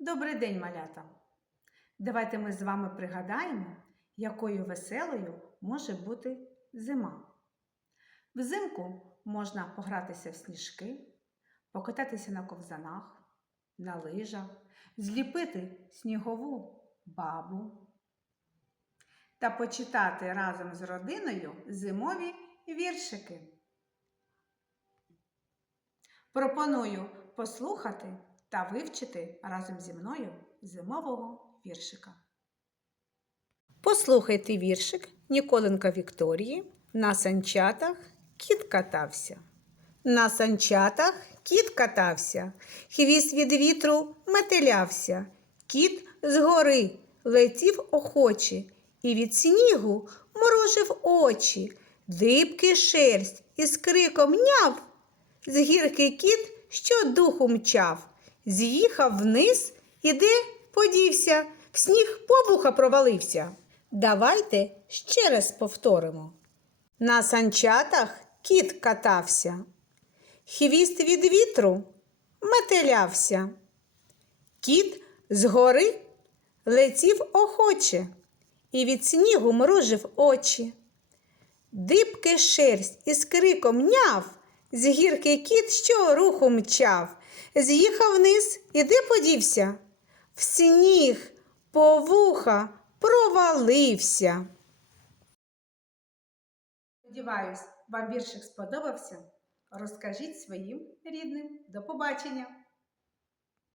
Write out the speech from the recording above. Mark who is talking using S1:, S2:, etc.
S1: Добрий день, малята! Давайте ми з вами пригадаємо, якою веселою може бути зима. Взимку можна погратися в сніжки, покататися на ковзанах, на лижах, зліпити снігову бабу та почитати разом з родиною зимові віршики. Пропоную послухати та вивчити разом зі мною зимового віршика. Послухайте віршик Ніколенка Вікторії на санчатах кіт катався. На санчатах кіт катався, хвіст від вітру метелявся, кіт згори летів охоче, і від снігу морожив очі, дибки шерсть із криком няв. З гірки кіт щодуху мчав, з'їхав вниз і де подівся, в сніг побуха провалився. Давайте ще раз повторимо. На санчатах кіт катався, хвіст від вітру метелявся. Кіт згори летів охоче і від снігу мружив очі. Дибки шерсть із криком няв, з гірки кіт що руху мчав, з'їхав вниз і де подівся? В сніг по вуха провалився. Сподіваюсь, вам віршик сподобався. Розкажіть своїм рідним. До побачення!